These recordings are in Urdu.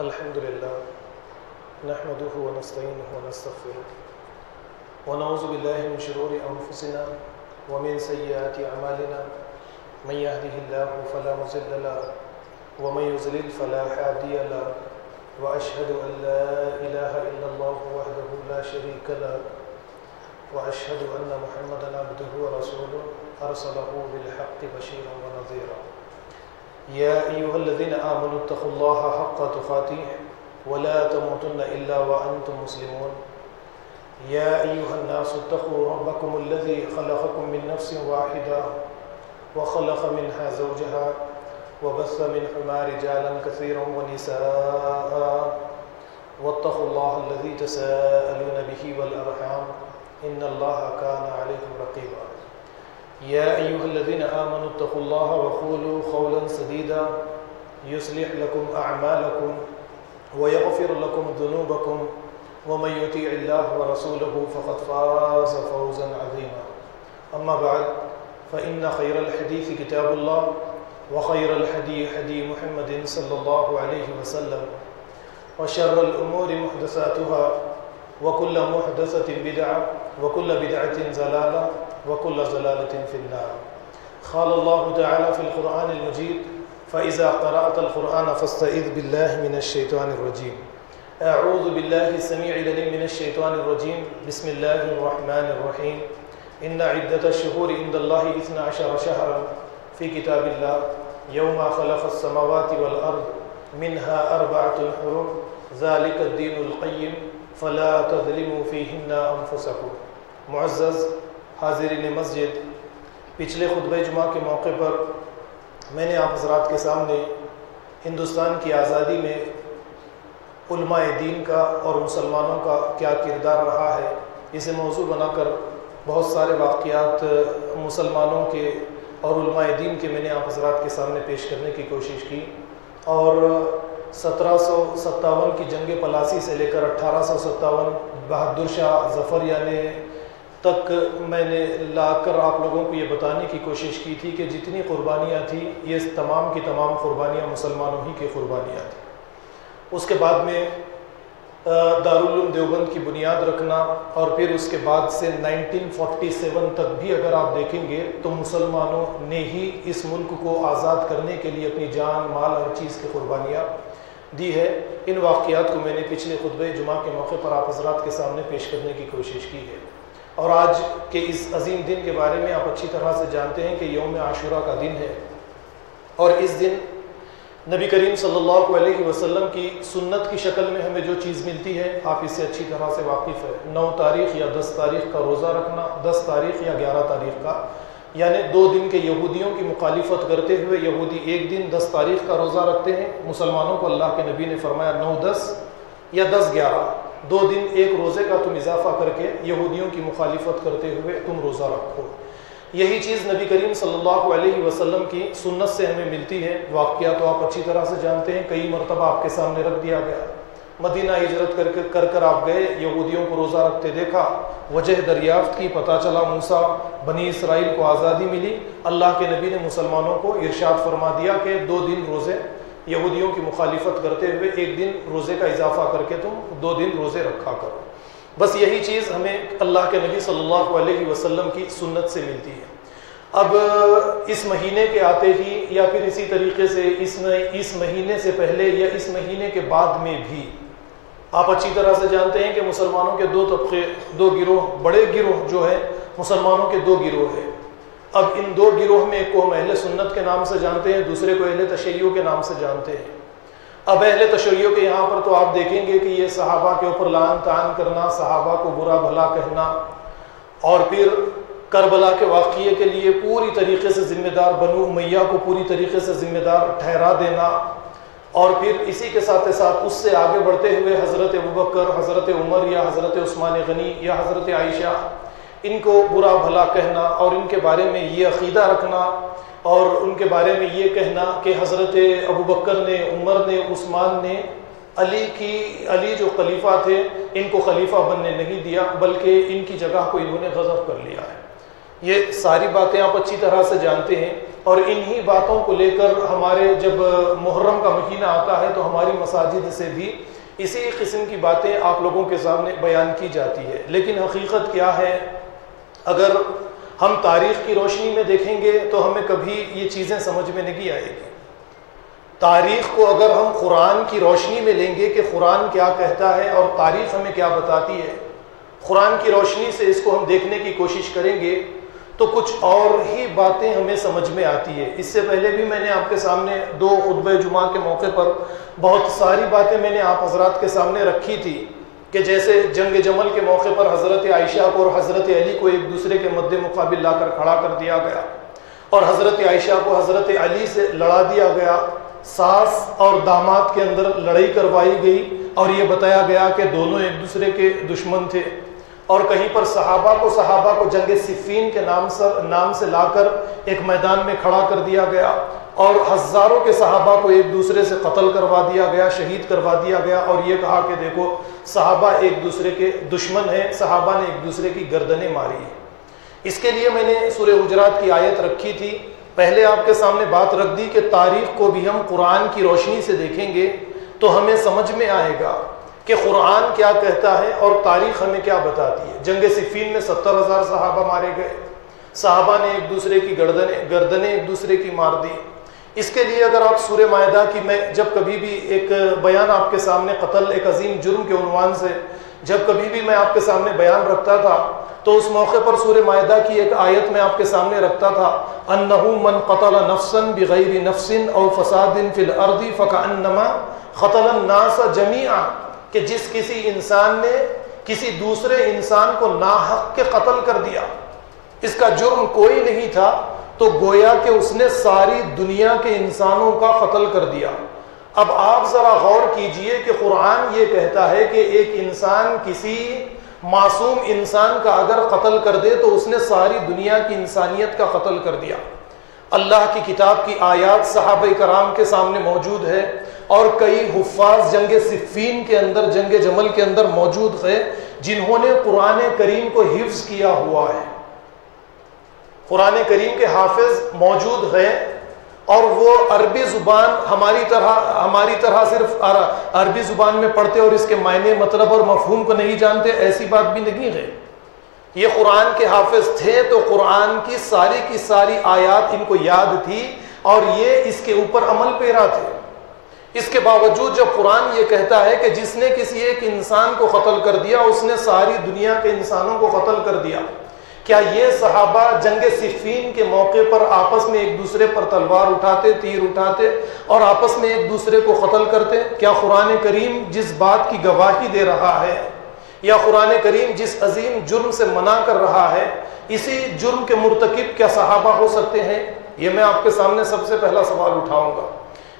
الحمد لله نحمده ونستعينه ونستغفره ونعوذ بالله من شرور أنفسنا ومن سيئات أعمالنا من يهده الله فلا مضل له ومن يضلل فلا هادي له وأشهد أن لا إله إلا الله وحده لا شريك له وأشهد أن محمدا عبده ورسوله أرسله بالحق بشيرا ونذيرا يا أيها الذين آمنوا اتقوا الله حق تقاته ولا تموتن إلا وأنتم مسلمون يا أيها الناس اتقوا ربكم الذي خلقكم من نفس واحدة وخلق منها زوجها وبث منهما رجالا كثيرا ونساء واتقوا الله الذي تساءلون به والأرحام إن الله كان عليكم رقيبا يا أيها الذين آمنوا اتقوا الله وقولوا قولا سديدا يصلح لكم أعمالكم ويغفر لكم ذنوبكم ومن يطيع الله ورسوله فقد فاز فوزا عظيما أما بعد فإن خير الحديث كتاب الله وخير الهدي هدي محمد صلى الله عليه وسلم وشر الأمور محدثاتها وكل محدثة بدعة وكل بدعة ضلالة وكل ضلالة في النار قال الله تعالى في القرآن المجيد فإذا قرأت القرآن فاستعذ بالله من الشيطان الرجيم أعوذ بالله السميع العليم من الشيطان الرجيم بسم الله الرحمن الرحيم إن عدة الشهور عند الله 12 شهرا في كتاب الله يوم خلق السماوات والأرض منها 4 حرم ذلك الدين القيم فلا تظلموا فيهن أنفسكم معزز حاضرین مسجد، پچھلے خطبہ جمعہ کے موقع پر میں نے آپ حضرات کے سامنے ہندوستان کی آزادی میں علماء دین کا اور مسلمانوں کا کیا کردار رہا ہے اسے موضوع بنا کر بہت سارے واقعات مسلمانوں کے اور علماء دین کے میں نے آپ حضرات کے سامنے پیش کرنے کی کوشش کی، اور 1757 کی جنگ پلاسی سے لے کر 1857 بہادر شاہ ظفر یعنی تک میں نے لا کر آپ لوگوں کو یہ بتانے کی کوشش کی تھی کہ جتنی قربانیاں تھیں یہ تمام کی تمام قربانیاں مسلمانوں ہی کی قربانیاں تھیں۔ اس کے بعد میں دارالعلوم دیوبند کی بنیاد رکھنا، اور پھر اس کے بعد سے 1947 تک بھی اگر آپ دیکھیں گے تو مسلمانوں نے ہی اس ملک کو آزاد کرنے کے لیے اپنی جان مال ہر چیز کی قربانیاں دی ہے۔ ان واقعات کو میں نے پچھلے خطبہ جمعہ کے موقع پر آپ حضرات کے سامنے پیش کرنے کی کوشش کی ہے، اور آج کے اس عظیم دن کے بارے میں آپ اچھی طرح سے جانتے ہیں کہ یوم عاشورہ کا دن ہے، اور اس دن نبی کریم صلی اللہ علیہ وسلم کی سنت کی شکل میں ہمیں جو چیز ملتی ہے آپ اس سے اچھی طرح سے واقف ہے۔ 9 تاریخ یا 10 تاریخ کا روزہ رکھنا، 10 تاریخ یا 11 تاریخ کا، یعنی 2 دن کے یہودیوں کی مخالفت کرتے ہوئے یہودی ایک دن 10 تاریخ کا روزہ رکھتے ہیں، مسلمانوں کو اللہ کے نبی نے فرمایا 9 10 یا 10 11 2 دن ایک روزے کا تم اضافہ کر کے یہودیوں کی مخالفت کرتے ہوئے تم روزہ رکھو۔ یہی چیز نبی کریم صلی اللہ علیہ وسلم کی سنت سے ہمیں ملتی ہے۔ واقعہ تو آپ اچھی طرح سے جانتے ہیں، کئی مرتبہ آپ کے سامنے رکھ دیا گیا۔ مدینہ ہجرت کر آپ گئے، یہودیوں کو روزہ رکھتے دیکھا، وجہ دریافت کی، پتہ چلا موسیٰ بنی اسرائیل کو آزادی ملی۔ اللہ کے نبی نے مسلمانوں کو ارشاد فرما دیا کہ 2 دن روزے یہودیوں کی مخالفت کرتے ہوئے ایک دن روزے کا اضافہ کر کے تم 2 دن روزے رکھا کرو۔ بس یہی چیز ہمیں اللہ کے نبی صلی اللہ علیہ وسلم کی سنت سے ملتی ہے۔ اب اس مہینے کے آتے ہی یا پھر اسی طریقے سے اس مہینے سے پہلے یا اس مہینے کے بعد میں بھی آپ اچھی طرح سے جانتے ہیں کہ مسلمانوں کے 2 طبقے، 2 گروہ، بڑے گروہ جو ہے مسلمانوں کے 2 گروہ ہیں۔ اب ان 2 گروہ میں ایک کو ہم اہل سنت کے نام سے جانتے ہیں، دوسرے کو اہل تشیع کے نام سے جانتے ہیں۔ اب اہل تشیع کے یہاں پر تو آپ دیکھیں گے کہ یہ صحابہ کے اوپر لعن طعن کرنا، صحابہ کو برا بھلا کہنا، اور پھر کربلا کے واقعے کے لیے پوری طریقے سے ذمہ دار بنو امیہ کو پوری طریقے سے ذمہ دار ٹھہرا دینا، اور پھر اسی کے ساتھ ساتھ اس سے آگے بڑھتے ہوئے حضرت ابوبکر، حضرت عمر یا حضرت عثمان غنی یا حضرت عائشہ، ان کو برا بھلا کہنا اور ان کے بارے میں یہ عقیدہ رکھنا اور ان کے بارے میں یہ کہنا کہ حضرت ابوبکر نے، عمر نے، عثمان نے علی جو خلیفہ تھے ان کو خلیفہ بننے نہیں دیا، بلکہ ان کی جگہ کو انہوں نے غصب کر لیا ہے۔ یہ ساری باتیں آپ اچھی طرح سے جانتے ہیں۔ اور انہی باتوں کو لے کر ہمارے جب محرم کا مہینہ آتا ہے تو ہماری مساجد سے بھی اسی قسم کی باتیں آپ لوگوں کے سامنے بیان کی جاتی ہے۔ لیکن حقیقت کیا ہے؟ اگر ہم تاریخ کی روشنی میں دیکھیں گے تو ہمیں کبھی یہ چیزیں سمجھ میں نہیں آئے گی۔ تاریخ کو اگر ہم قرآن کی روشنی میں لیں گے کہ قرآن کیا کہتا ہے اور تاریخ ہمیں کیا بتاتی ہے، قرآن کی روشنی سے اس کو ہم دیکھنے کی کوشش کریں گے تو کچھ اور ہی باتیں ہمیں سمجھ میں آتی ہے۔ اس سے پہلے بھی میں نے آپ کے سامنے 2 خطبہ جمعہ کے موقع پر بہت ساری باتیں میں نے آپ حضرات کے سامنے رکھی تھی کہ جیسے جنگ جمل کے موقع پر حضرت عائشہ کو اور حضرت علی کو ایک دوسرے کے مد مقابل لا کر کھڑا کر دیا گیا اور حضرت عائشہ کو حضرت علی سے لڑا دیا گیا، ساس اور داماد کے اندر لڑائی کروائی گئی اور یہ بتایا گیا کہ دونوں ایک دوسرے کے دشمن تھے، اور کہیں پر صحابہ کو جنگ صفین کے نام سے لا کر ایک میدان میں کھڑا کر دیا گیا اور ہزاروں کے صحابہ کو ایک دوسرے سے قتل کروا دیا گیا، شہید کروا دیا گیا، اور یہ کہا کہ دیکھو صحابہ ایک دوسرے کے دشمن ہیں، صحابہ نے ایک دوسرے کی گردنیں ماری ہیں۔ اس کے لیے میں نے سورہ حجرات کی آیت رکھی تھی، پہلے آپ کے سامنے بات رکھ دی کہ تاریخ کو بھی ہم قرآن کی روشنی سے دیکھیں گے تو ہمیں سمجھ میں آئے گا کہ قرآن کیا کہتا ہے اور تاریخ ہمیں کیا بتاتی ہے۔ جنگ صفین میں 70,000 صحابہ مارے گئے، صحابہ نے ایک دوسرے کی گردنیں ایک دوسرے کی مار دی۔ اس کے لیے اگر آپ سورہ مائدہ کی، میں جب کبھی بھی ایک بیان آپ کے سامنے قتل ایک عظیم جرم کے عنوان سے جب کبھی بھی میں آپ کے سامنے بیان رکھتا تھا تو اس موقع پر سورہ مائدہ کی ایک آیت میں آپ کے سامنے رکھتا تھا، انہ من قتل نفسا بغیر نفس او فساد فی الارض فکأنما قتل الناس جمیعا، کہ جس کسی انسان نے کسی دوسرے انسان کو ناحق کے قتل کر دیا، اس کا جرم کوئی نہیں تھا، تو گویا کہ اس نے ساری دنیا کے انسانوں کا قتل کر دیا۔ اب آپ ذرا غور کیجئے کہ قرآن یہ کہتا ہے کہ ایک انسان کسی معصوم انسان کا اگر قتل کر دے تو اس نے ساری دنیا کی انسانیت کا قتل کر دیا۔ اللہ کی کتاب کی آیات صحابہ کرام کے سامنے موجود ہے اور کئی حفاظ جنگ صفین کے اندر، جنگ جمل کے اندر موجود ہے جنہوں نے قرآن کریم کو حفظ کیا ہوا ہے، قرآن کریم کے حافظ موجود ہیں، اور وہ عربی زبان ہماری طرح صرف عربی زبان میں پڑھتے اور اس کے معنی، مطلب اور مفہوم کو نہیں جانتے، ایسی بات بھی نہیں ہے۔ یہ قرآن کے حافظ تھے تو قرآن کی ساری آیات ان کو یاد تھی اور یہ اس کے اوپر عمل پیرا تھے۔ اس کے باوجود جب قرآن یہ کہتا ہے کہ جس نے کسی ایک انسان کو قتل کر دیا اس نے ساری دنیا کے انسانوں کو قتل کر دیا، کیا یہ صحابہ جنگ صفین کے موقع پر آپس میں ایک دوسرے پر تلوار اٹھاتے، تیر اٹھاتے اور آپس میں ایک دوسرے کو قتل کرتے؟ کیا قرآن کریم جس بات کی گواہی دے رہا ہے یا قرآن کریم جس عظیم جرم سے منع کر رہا ہے، اسی جرم کے مرتکب کیا صحابہ ہو سکتے ہیں؟ یہ میں آپ کے سامنے سب سے پہلا سوال اٹھاؤں گا۔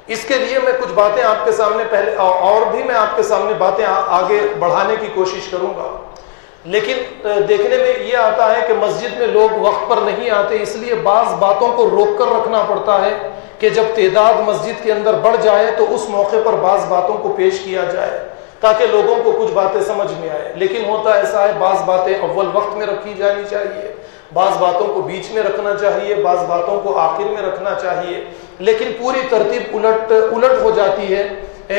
اس کے لیے میں کچھ باتیں آپ کے سامنے پہلے اور بھی میں آپ کے سامنے باتیں آگے بڑھانے کی کوشش کروں گا، لیکن دیکھنے میں یہ آتا ہے کہ مسجد میں لوگ وقت پر نہیں آتے، اس لیے بعض باتوں کو روک کر رکھنا پڑتا ہے کہ جب تعداد مسجد کے اندر بڑھ جائے تو اس موقع پر بعض باتوں کو پیش کیا جائے تاکہ لوگوں کو کچھ باتیں سمجھ میں آئے۔ لیکن ہوتا ایسا ہے، بعض باتیں اول وقت میں رکھی جانی چاہیے، بعض باتوں کو بیچ میں رکھنا چاہیے، بعض باتوں کو آخر میں رکھنا چاہیے، لیکن پوری ترتیب الٹ ہو جاتی ہے۔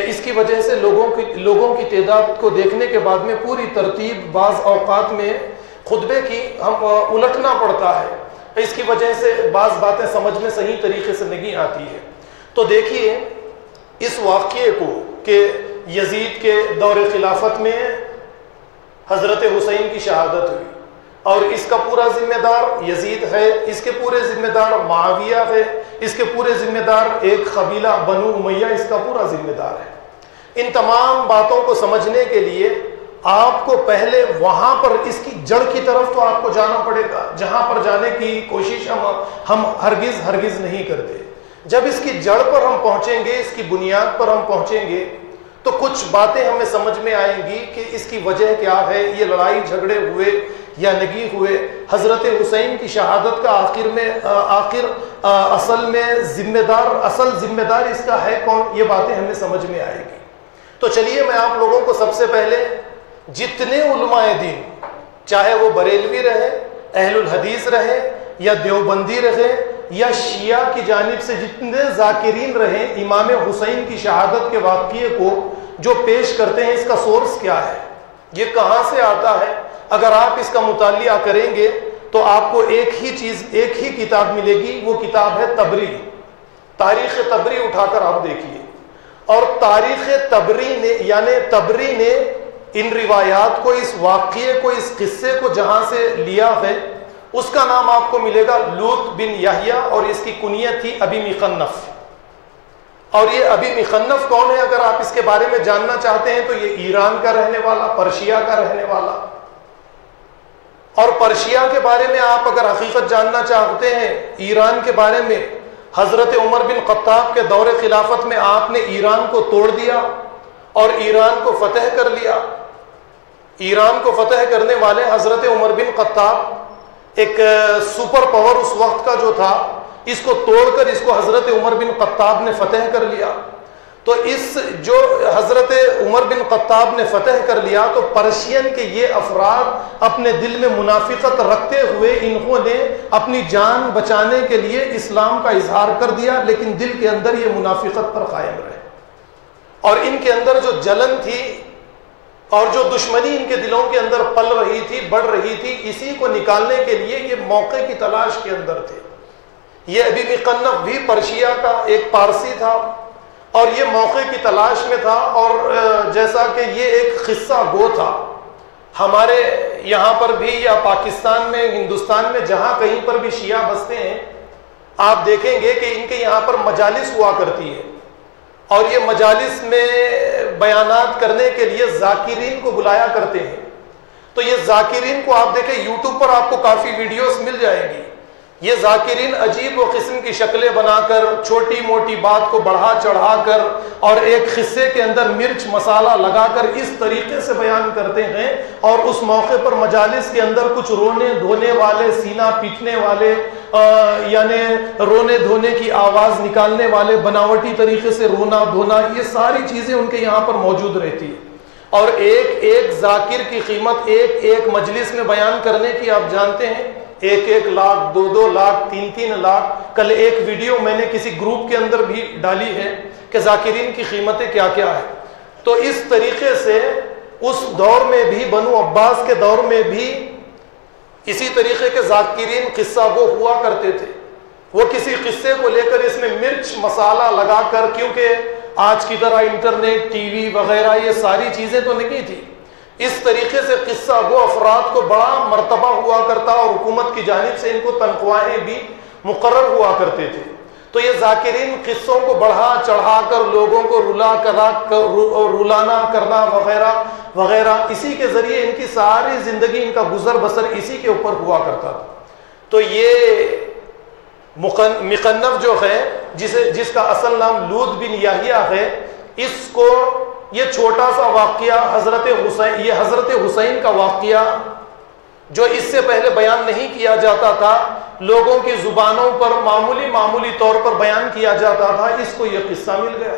اس کی وجہ سے لوگوں کی تعداد کو دیکھنے کے بعد میں پوری ترتیب بعض اوقات میں خطبے کی ہم الٹنا پڑتا ہے، اس کی وجہ سے بعض باتیں سمجھ میں صحیح طریقے سے نہیں آتی ہے۔ تو دیکھیے اس واقعے کو کہ یزید کے دور خلافت میں حضرت حسین کی شہادت ہوئی اور اس کا پورا ذمہ دار یزید ہے، اس کے پورے ذمہ دار معاویہ ہے، اس کے پورے ذمہ دار ایک قبیلہ بنو امیہ اس کا پورا ذمہ دار ہے۔ ان تمام باتوں کو سمجھنے کے لیے آپ کو پہلے وہاں پر اس کی جڑ کی طرف تو آپ کو جانا پڑے گا، جہاں پر جانے کی کوشش ہم ہرگز نہیں کرتے۔ جب اس کی جڑ پر ہم پہنچیں گے، اس کی بنیاد پر ہم پہنچیں گے تو کچھ باتیں ہمیں سمجھ میں آئیں گی کہ اس کی وجہ کیا ہے، یہ لڑائی جھگڑے ہوئے یا نہیں ہوئے، حضرت حسین کی شہادت کا اصل ذمہ دار اس کا ہے کون، یہ باتیں ہمیں سمجھ میں آئے گی۔ تو چلیے میں آپ لوگوں کو سب سے پہلے جتنے علماء دین، چاہے وہ بریلوی رہے، اہل الحدیث رہے یا دیوبندی رہے یا شیعہ کی جانب سے جتنے ذاکرین رہے امام حسین کی شہادت کے واقعے کو جو پیش کرتے ہیں، اس کا سورس کیا ہے، یہ کہاں سے آتا ہے؟ اگر آپ اس کا مطالعہ کریں گے تو آپ کو ایک ہی کتاب ملے گی، وہ کتاب ہے تبری، تاریخ تبری اٹھا کر آپ دیکھیے. اور تاریخ تبری نے یعنی تبری نے ان روایات کو، اس واقعے کو، اس قصے کو جہاں سے لیا ہے اس کا نام آپ کو ملے گا لوط بن یحییٰ، اور اس کی کنیت تھی ابی مخنف. اور یہ ابی مخنف کون ہے اگر آپ اس کے بارے میں جاننا چاہتے ہیں تو یہ ایران کا رہنے والا، پرشیا کا رہنے والا. اور پرشیا کے بارے میں آپ اگر حقیقت جاننا چاہتے ہیں، ایران کے بارے میں، حضرت عمر بن خطاب کے دور خلافت میں آپ نے ایران کو توڑ دیا اور ایران کو فتح کر لیا. ایران کو فتح کرنے والے حضرت عمر بن خطاب، ایک سپر پاور اس وقت کا جو تھا، اس کو توڑ کر اس کو حضرت عمر بن خطاب نے فتح کر لیا. تو اس جو حضرت عمر بن خطاب نے فتح کر لیا تو پرشین کے یہ افراد اپنے دل میں منافقت رکھتے ہوئے انہوں نے اپنی جان بچانے کے لیے اسلام کا اظہار کر دیا، لیکن دل کے اندر یہ منافقت پر قائم رہے. اور ان کے اندر جو جلن تھی اور جو دشمنی ان کے دلوں کے اندر پل رہی تھی، بڑھ رہی تھی، اسی کو نکالنے کے لیے یہ موقع کی تلاش کے اندر تھے. یہ ابی مخنف بھی پرشیا کا ایک پارسی تھا اور یہ موقع کی تلاش میں تھا. اور جیسا کہ یہ ایک قصہ گو تھا، ہمارے یہاں پر بھی یا پاکستان میں، ہندوستان میں جہاں کہیں پر بھی شیعہ بستے ہیں، آپ دیکھیں گے کہ ان کے یہاں پر مجالس ہوا کرتی ہے، اور یہ مجالس میں بیانات کرنے کے لیے ذاکرین کو بلایا کرتے ہیں. تو یہ ذاکرین کو آپ دیکھیں، یوٹیوب پر آپ کو کافی ویڈیوز مل جائیں گی. یہ ذاکرین عجیب و قسم کی شکلیں بنا کر، چھوٹی موٹی بات کو بڑھا چڑھا کر اور ایک قصے کے اندر مرچ مسالہ لگا کر اس طریقے سے بیان کرتے ہیں. اور اس موقع پر مجالس کے اندر کچھ رونے دھونے والے، سینہ پیٹنے والے، یعنی رونے دھونے کی آواز نکالنے والے، بناوٹی طریقے سے رونا دھونا، یہ ساری چیزیں ان کے یہاں پر موجود رہتی ہے. اور ایک ذاکر کی قیمت ایک مجلس میں بیان کرنے کی آپ جانتے ہیں 1 لاکھ، 2 لاکھ، 3 لاکھ. کل ایک ویڈیو میں نے کسی گروپ کے اندر بھی ڈالی ہے کہ ذاکرین کی قیمتیں کیا کیا ہے. تو اس طریقے سے اس دور میں بھی، بنو عباس کے دور میں بھی اسی طریقے کے ذاکرین قصہ گو ہوا کرتے تھے. وہ کسی قصے کو لے کر اس میں مرچ مسالہ لگا کر، کیونکہ آج کی طرح انٹرنیٹ، ٹی وی وغیرہ یہ ساری چیزیں تو نہیں تھی، اس طریقے سے قصہ گو افراد کو بڑا مرتبہ ہوا کرتا اور حکومت کی جانب سے ان کو تنخواہیں بھی مقرر ہوا کرتے تھے. تو یہ ذاکرین قصوں کو بڑھا چڑھا کر لوگوں کو رلانا کرنا وغیرہ وغیرہ، اسی کے ذریعے ان کی ساری زندگی، ان کا گزر بسر اسی کے اوپر ہوا کرتا تھا. تو یہ مخنف جو ہے، جس کا اصل نام لوط بن یحییٰ ہے، اس کو یہ چھوٹا سا واقعہ حضرت حسین کا واقعہ جو اس سے پہلے بیان نہیں کیا جاتا تھا، لوگوں کی زبانوں پر معمولی طور پر بیان کیا جاتا تھا، اس کو یہ قصہ مل گیا.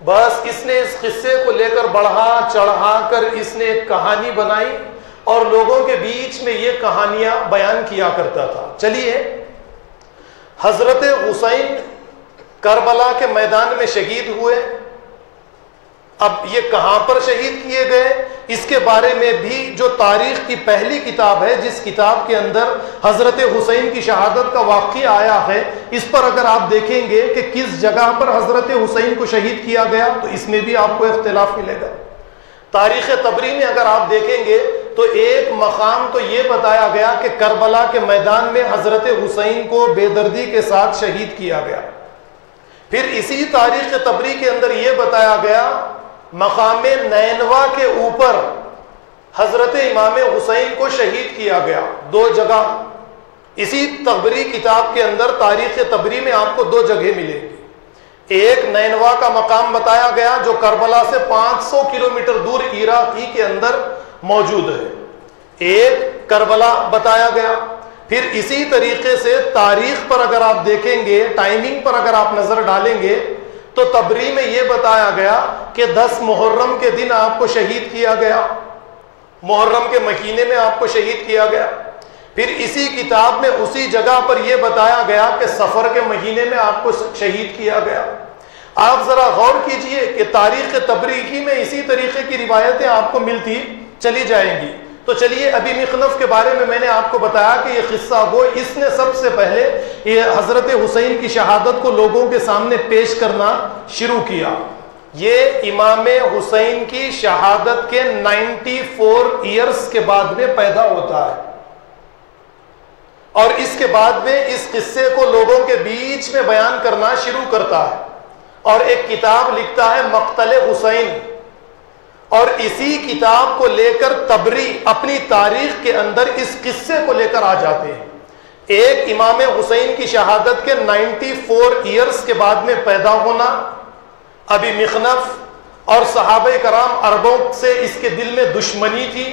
بس اس نے اس قصے کو لے کر بڑھا چڑھا کر اس نے ایک کہانی بنائی اور لوگوں کے بیچ میں یہ کہانیاں بیان کیا کرتا تھا. چلیے، حضرت حسین کربلا کے میدان میں شہید ہوئے. اب یہ کہاں پر شہید کیے گئے، اس کے بارے میں بھی جو تاریخ کی پہلی کتاب ہے، جس کتاب کے اندر حضرت حسین کی شہادت کا واقعہ آیا ہے، اس پر اگر آپ دیکھیں گے کہ کس جگہ پر حضرت حسین کو شہید کیا گیا تو اس میں بھی آپ کو اختلاف ملے گا. تاریخ تبری میں اگر آپ دیکھیں گے تو ایک مقام تو یہ بتایا گیا کہ کربلا کے میدان میں حضرت حسین کو بے دردی کے ساتھ شہید کیا گیا. پھر اسی تاریخ تبری کے اندر یہ بتایا گیا مقام نینوا کے اوپر حضرت امام حسین کو شہید کیا گیا. 2 جگہ اسی تبری کتاب کے اندر، تاریخ تبری میں آپ کو 2 جگہ ملے گی. ایک نینوا کا مقام بتایا گیا جو کربلا سے 500 کلومیٹر دور عراقی کے اندر موجود ہے، ایک کربلا بتایا گیا. پھر اسی طریقے سے تاریخ پر اگر آپ دیکھیں گے، ٹائمنگ پر اگر آپ نظر ڈالیں گے تو تبری میں یہ بتایا گیا کہ 10 محرم کے دن آپ کو شہید کیا گیا، محرم کے مہینے میں آپ کو شہید کیا گیا. پھر اسی کتاب میں اسی جگہ پر یہ بتایا گیا کہ سفر کے مہینے میں آپ کو شہید کیا گیا۔ آپ ذرا غور کیجئے کہ تاریخ تبریکی میں اسی طریقے کی روایتیں آپ کو ملتی چلی جائیں گی۔ تو چلیے ابی مخنف کے بارے میں نے آپ کو بتایا کہ یہ قصہ گو اس نے سب سے پہلے یہ حضرت حسین کی شہادت کو لوگوں کے سامنے پیش کرنا شروع کیا۔ یہ امام حسین کی شہادت کے 94 ایئرز کے بعد میں پیدا ہوتا ہے، اور اس کے بعد میں اس قصے کو لوگوں کے بیچ میں بیان کرنا شروع کرتا ہے، اور ایک کتاب لکھتا ہے مقتل حسین، اور اسی کتاب کو لے کر طبری اپنی تاریخ کے اندر اس قصے کو لے کر آ جاتے ہیں۔ ایک امام حسین کی شہادت کے 94 ایئرز کے بعد میں پیدا ہونا، ابی مخنف اور صحابہ کرام عربوں سے اس کے دل میں دشمنی تھی،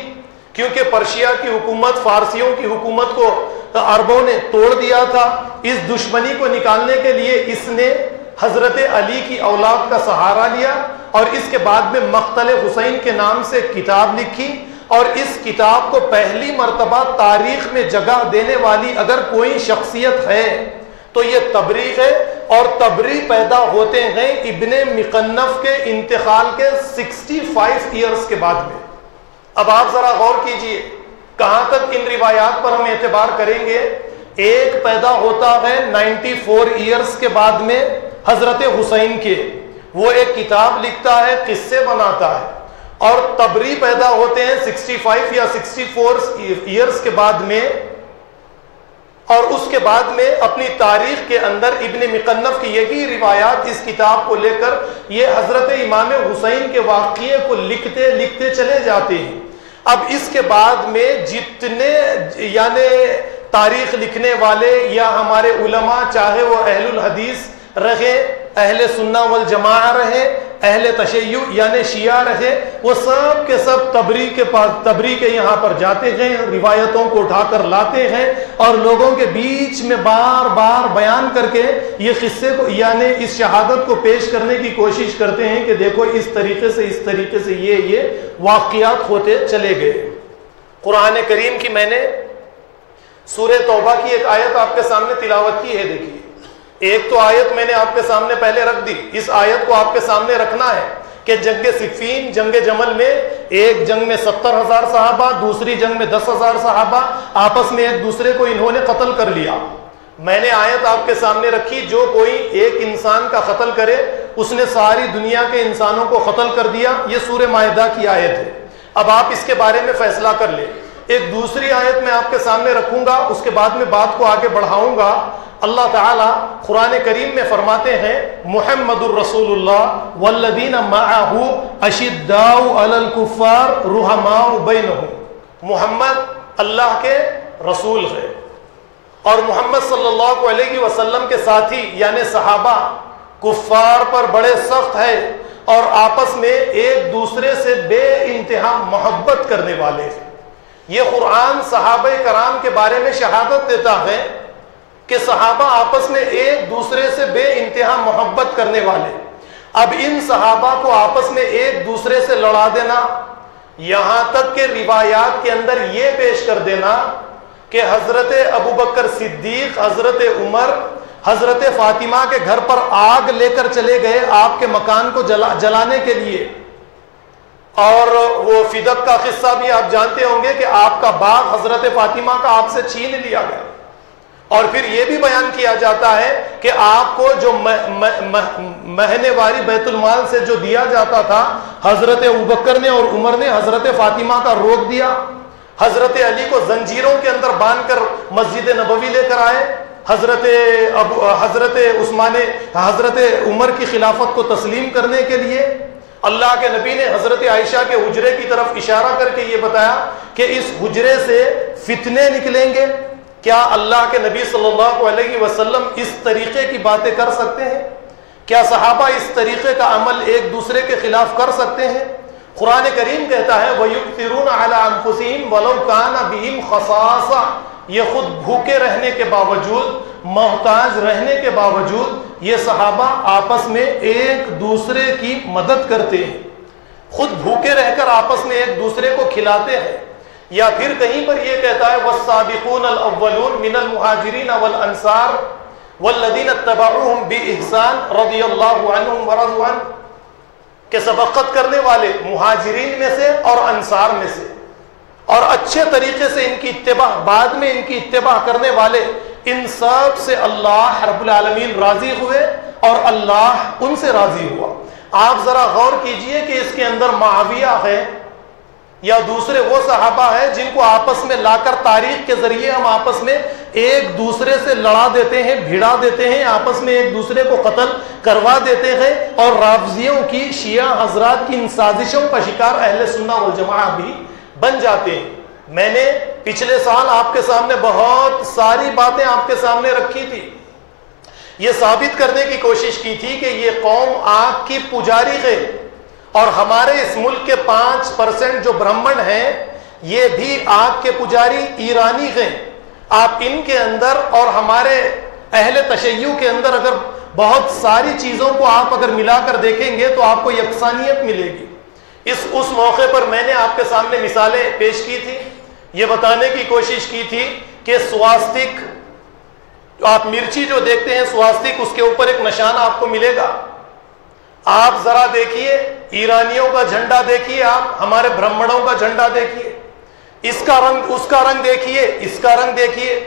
کیونکہ پرشیا کی حکومت فارسیوں کی حکومت کو عربوں نے توڑ دیا تھا۔ اس دشمنی کو نکالنے کے لیے اس نے حضرت علی کی اولاد کا سہارا لیا، اور اس کے بعد میں مقتل حسین کے نام سے کتاب لکھی، اور اس کتاب کو پہلی مرتبہ تاریخ میں جگہ دینے والی اگر کوئی شخصیت ہے تو یہ طبری ہے، اور طبری پیدا ہوتے ہیں ابن مقنف کے انتقال کے 65 ایئرز کے بعد میں۔ اب آپ ذرا غور کیجئے کہاں تک ان روایات پر ہم اعتبار کریں گے۔ ایک پیدا ہوتا ہے 94 ایئرز کے بعد میں حضرت حسین کے، وہ ایک کتاب لکھتا ہے، قصے بناتا ہے، اور طبری پیدا ہوتے ہیں 65 یا 64 ایئرز کے بعد میں، اور اس کے بعد میں اپنی تاریخ کے اندر ابن مقنف کی یہی روایات اس کتاب کو لے کر یہ حضرت امام حسین کے واقعے کو لکھتے لکھتے چلے جاتے ہیں۔ اب اس کے بعد میں جتنے یعنی تاریخ لکھنے والے یا ہمارے علماء، چاہے وہ اہل الحدیث رہے، اہل سنہ والجماعہ رہے، اہل تشیع یعنی شیعہ رہے، وہ سب کے سب طبری کے یہاں پر جاتے ہیں، روایتوں کو اٹھا کر لاتے ہیں، اور لوگوں کے بیچ میں بار بار بیان کر کے یہ قصے کو یعنی اس شہادت کو پیش کرنے کی کوشش کرتے ہیں کہ دیکھو اس طریقے سے یہ واقعات ہوتے چلے گئے۔ قرآن کریم کی میں نے سورہ توبہ کی ایک آیت آپ کے سامنے تلاوت کی ہے، دیکھیے۔ ایک تو آیت میں نے آپ کے سامنے پہلے رکھ دی، اس آیت کو آپ کے سامنے رکھنا ہے کہ جنگ صفین، جنگ جمل میں، ایک جنگ میں 70,000 صحابہ، دوسری جنگ میں 10,000 صحابہ، آپس میں ایک دوسرے کو انہوں نے قتل کر لیا۔ میں نے آیت آپ کے سامنے رکھی، جو کوئی ایک انسان کا قتل کرے اس نے ساری دنیا کے انسانوں کو قتل کر دیا، یہ سورہ مائدہ کی آیت ہے۔ اب آپ اس کے بارے میں فیصلہ کر لیں۔ ایک دوسری آیت میں آپ کے سامنے رکھوں گا، اس کے بعد میں بات کو آگے بڑھاؤں گا۔ اللہ تعالیٰ قرآن کریم میں فرماتے ہیں محمد الرسول اللہ والذین معہ اشداء علی الکفار رحماء بینہم۔ محمد اللہ کے رسول ہے، اور محمد صلی اللہ علیہ وسلم کے ساتھی یعنی صحابہ کفار پر بڑے سخت ہے، اور آپس میں ایک دوسرے سے بے انتہا محبت کرنے والے ہیں۔ یہ قرآن صحابہ کرام کے بارے میں شہادت دیتا ہے کہ صحابہ آپس میں ایک دوسرے سے بے انتہا محبت کرنے والے۔ اب ان صحابہ کو آپس میں ایک دوسرے سے لڑا دینا، یہاں تک کہ روایات کے اندر یہ پیش کر دینا کہ حضرت ابوبکر صدیق، حضرت عمر، حضرت فاطمہ کے گھر پر آگ لے کر چلے گئے آپ کے مکان کو جلانے کے لیے، اور وہ فدق کا قصہ بھی آپ جانتے ہوں گے کہ آپ کا باغ حضرت فاطمہ کا آپ سے چھین لیا گیا، اور پھر یہ بھی بیان کیا جاتا ہے کہ آپ کو جو مہنے واری بیت المال سے جو دیا جاتا تھا، حضرت ابوبکر نے اور عمر نے حضرت فاطمہ کا روک دیا، حضرت علی کو زنجیروں کے اندر باندھ کر مسجد نبوی لے کر آئے، حضرت عثمان حضرت عمر کی خلافت کو تسلیم کرنے کے لیے اللہ کے نبی نے حضرت عائشہ کے حجرے کی طرف اشارہ کر کے یہ بتایا کہ اس حجرے سے فتنے نکلیں گے۔ کیا اللہ کے نبی صلی اللہ علیہ وسلم اس طریقے کی باتیں کر سکتے ہیں؟ کیا صحابہ اس طریقے کا عمل ایک دوسرے کے خلاف کر سکتے ہیں؟ قرآن کریم کہتا ہے وَيُؤْثِرُونَ عَلَىٰ أَنفُسِهِمْ وَلَوْ كَانَ بِهِمْ خَصَاصَةٌ، یہ خود بھوکے رہنے کے باوجود، محتاج رہنے کے باوجود، یہ صحابہ آپس میں ایک دوسرے کی مدد کرتے ہیں، خود بھوکے رہ کر آپس میں ایک دوسرے کو کھلاتے ہیں، یا پھر کہیں پر یہ کہتا ہے والسابقون الاولون من المہاجرین والانصار والذین اتبعوہم باحسان رضی اللہ عنہم ورضوا عنہ، کہ سبقت کرنے والے مہاجرین میں سے اور انصار میں سے اور اچھے طریقے سے ان کی اتباع، بعد میں ان کی اتباع کرنے والے، ان سب سے اللہ رب العالمین راضی ہوئے اور اللہ ان سے راضی ہوا۔ آپ ذرا غور کیجئے کہ اس کے اندر معاویہ ہے یا دوسرے وہ صحابہ ہیں جن کو آپس میں لا کر تاریخ کے ذریعے ہم آپس میں ایک دوسرے سے لڑا دیتے ہیں، بھیڑا دیتے ہیں، آپس میں ایک دوسرے کو قتل کروا دیتے ہیں، اور رافضیوں کی، شیعہ حضرات کی ان سازشوں کا شکار اہل سنہ والجماعہ بھی بن جاتے ہیں۔ میں نے پچھلے سال آپ کے سامنے بہت ساری باتیں آپ کے سامنے رکھی تھی، یہ ثابت کرنے کی کوشش کی تھی کہ یہ قوم آگ کی پجاری ہے، اور ہمارے اس ملک کے 5% جو برہمن ہیں یہ بھی آگ کے پجاری ایرانی ہیں۔ آپ ان کے اندر اور ہمارے اہل تشیع کے اندر اگر بہت ساری چیزوں کو آپ اگر ملا کر دیکھیں گے تو آپ کو یکسانیت ملے گی۔ اس موقع پر میں نے آپ کے سامنے مثالیں پیش کی تھی، یہ بتانے کی کوشش کی تھی کہ سواستک، آپ مرچی جو دیکھتے ہیں سواستک، اس کے اوپر ایک نشان آپ کو ملے گا۔ آپ ذرا دیکھیے ایرانیوں کا جھنڈا دیکھیے، آپ ہمارے برہمنوں کا جھنڈا دیکھیے، اس کا رنگ دیکھیے، اس کا رنگ دیکھیے۔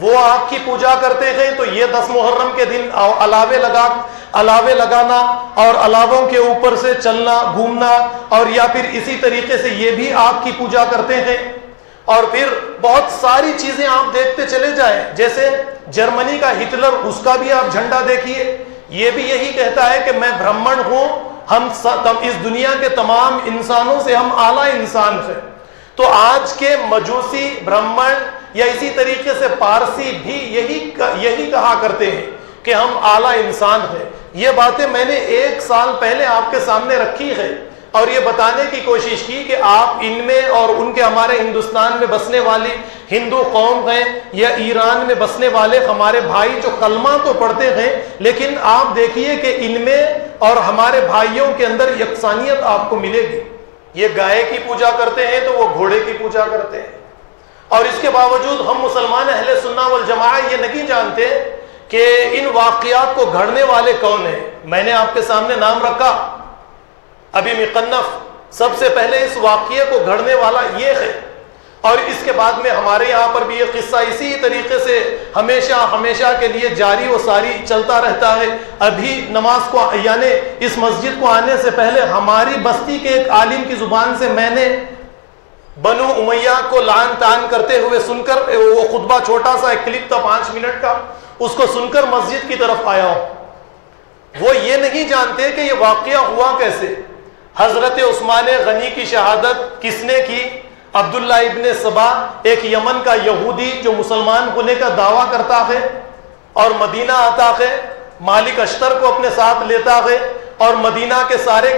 وہ آگ کی پوجا کرتے ہیں تو یہ 10 محرم کے دن علاوے لگانا اور علاووں کے اوپر سے چلنا گھومنا، اور یا پھر اسی طریقے سے یہ بھی آگ کی پوجا کرتے ہیں۔ اور پھر بہت ساری چیزیں آپ دیکھتے چلے جائیں، جیسے جرمنی کا ہٹلر، اس کا بھی آپ جھنڈا دیکھیے، یہ بھی یہی کہتا ہے کہ میں برہمن ہوں، ہم اس دنیا کے تمام انسانوں سے ہم اعلیٰ انسان ہیں۔ تو آج کے مجوسی، برہمن یا اسی طریقے سے پارسی بھی یہی کہا کرتے ہیں کہ ہم اعلیٰ انسان ہیں۔ یہ باتیں میں نے 1 سال پہلے آپ کے سامنے رکھی ہے، اور یہ بتانے کی کوشش کی کہ آپ ان میں اور ان کے ہمارے ہندوستان میں بسنے والی ہندو قوم ہیں یا ایران میں بسنے والے ہمارے بھائی جو کلمہ تو پڑھتے ہیں، لیکن آپ دیکھیے کہ ان میں اور ہمارے بھائیوں کے اندر یکسانیت آپ کو ملے گی۔ یہ گائے کی پوجا کرتے ہیں تو وہ گھوڑے کی پوجا کرتے ہیں، اور اس کے باوجود ہم مسلمان اہل سنہ والجماعہ یہ نہیں جانتے کہ ان واقعات کو گھڑنے والے کون ہیں۔ میں نے آپ کے سامنے نام رکھا ابھی مقنف، سب سے پہلے اس واقعے کو گھڑنے والا یہ ہے، اور اس کے بعد میں ہمارے یہاں پر بھی یہ قصہ اسی طریقے سے ہمیشہ کے لیے جاری و ساری چلتا رہتا ہے۔ ابھی نماز کو یعنی اس مسجد کو آنے سے پہلے ہماری بستی کے ایک عالم کی زبان سے میں نے بنو امیہ کو لعن طعن کرتے ہوئے سن کر، وہ خطبہ چھوٹا سا ایک کلپ تھا 5 منٹ کا، اس کو سن کر مسجد کی طرف آیا ہوں۔ وہ یہ نہیں جانتے کہ یہ واقعہ ہوا کیسے۔ حضرت عثمان غنی کی شہادت کس نے کی؟ عبداللہ ابن سبا، ایک یمن کا یہودی جو مسلمان ہونے کا دعویٰ کرتا ہے اور مدینہ آتا ہے، مالک اشتر کو اپنے ساتھ لیتا ہے، اور مدینہ کے سارے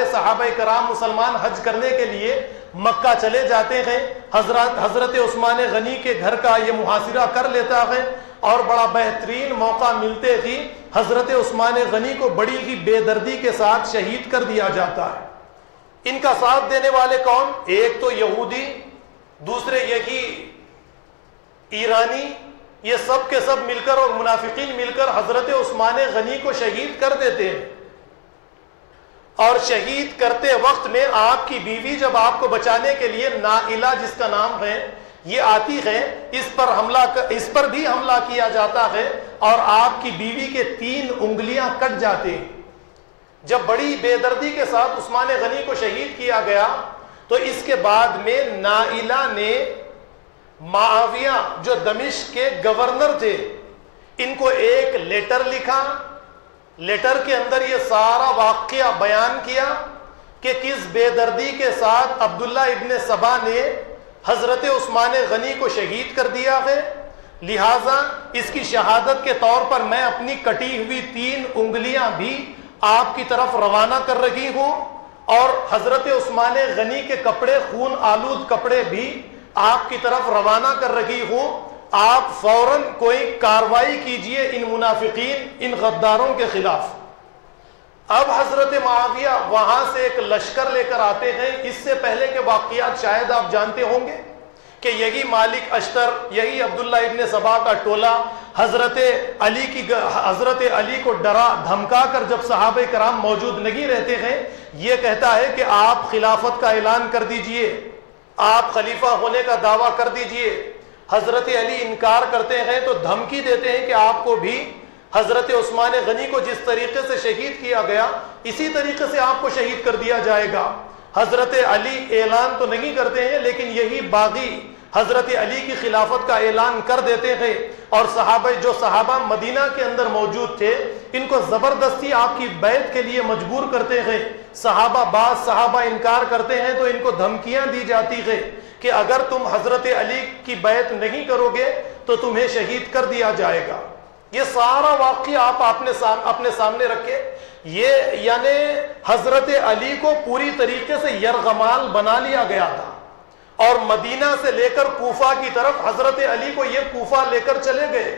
صحابہ کرام مسلمان حج کرنے کے لیے مکہ چلے جاتے ہیں۔ حضرت عثمان غنی کے گھر کا یہ محاصرہ کر لیتا ہے، اور بڑا بہترین موقع ملتے ہی حضرت عثمان غنی کو بڑی ہی بے دردی کے ساتھ شہید کر دیا جاتا ہے۔ ان کا ساتھ دینے والے کون؟ ایک تو یہودی، دوسرے یہی ایرانی، یہ سب کے سب مل کر اور منافقین مل کر حضرت عثمان غنی کو شہید کر دیتے ہیں۔ اور شہید کرتے وقت میں آپ کی بیوی جب آپ کو بچانے کے لیے نائلہ جس کا نام ہے یہ آتی ہے، اس پر بھی حملہ کیا جاتا ہے، اور آپ کی بیوی کے 3 انگلیاں کٹ جاتے ہیں۔ جب بڑی بے دردی کے ساتھ عثمان غنی کو شہید کیا گیا تو اس کے بعد میں نائلہ نے معاویہ جو دمشق کے گورنر تھے ان کو ایک لیٹر لکھا۔ لیٹر کے اندر یہ سارا واقعہ بیان کیا کہ کس بے دردی کے ساتھ عبداللہ ابن سبا نے حضرت عثمان غنی کو شہید کر دیا ہے، لہٰذا اس کی شہادت کے طور پر میں اپنی کٹی ہوئی 3 انگلیاں بھی آپ کی طرف روانہ کر رہی ہوں، اور حضرت عثمان غنی کے کپڑے، خون آلود کپڑے بھی آپ کی طرف روانہ کر رہی ہوں۔ آپ فوراً کوئی کارروائی کیجئے ان منافقین، ان غداروں کے خلاف۔ اب حضرت معاویہ وہاں سے ایک لشکر لے کر آتے ہیں. اس سے پہلے کے واقعات شاید آپ جانتے ہوں گے کہ یہی مالک اشتر، یہی عبداللہ ابن سبا کا ٹولہ حضرت علی کو ڈرا دھمکا کر جب صحابہ کرام موجود نہیں رہتے ہیں، یہ کہتا ہے کہ آپ خلافت کا اعلان کر دیجئے، آپ خلیفہ ہونے کا دعویٰ کر دیجئے. حضرت علی انکار کرتے ہیں تو دھمکی دیتے ہیں کہ آپ کو بھی حضرت عثمان غنی کو جس طریقے سے شہید کیا گیا اسی طریقے سے آپ کو شہید کر دیا جائے گا. حضرت علی اعلان تو نہیں کرتے ہیں لیکن یہی باغی حضرت علی کی خلافت کا اعلان کر دیتے ہیں، اور صحابہ مدینہ کے اندر موجود تھے ان کو زبردستی آپ کی بیعت کے لیے مجبور کرتے ہیں. بعض صحابہ انکار کرتے ہیں تو ان کو دھمکیاں دی جاتی ہیں کہ اگر تم حضرت علی کی بیعت نہیں کرو گے تو تمہیں شہید کر دیا جائے گا. یہ سارا واقعہ آپ اپنے سامنے رکھے. یہ یعنی حضرت علی کو پوری طریقے سے یرغمال بنا لیا گیا تھا، اور مدینہ سے لے کر کوفہ کی طرف حضرت علی کو یہ کوفہ لے کر چلے گئے،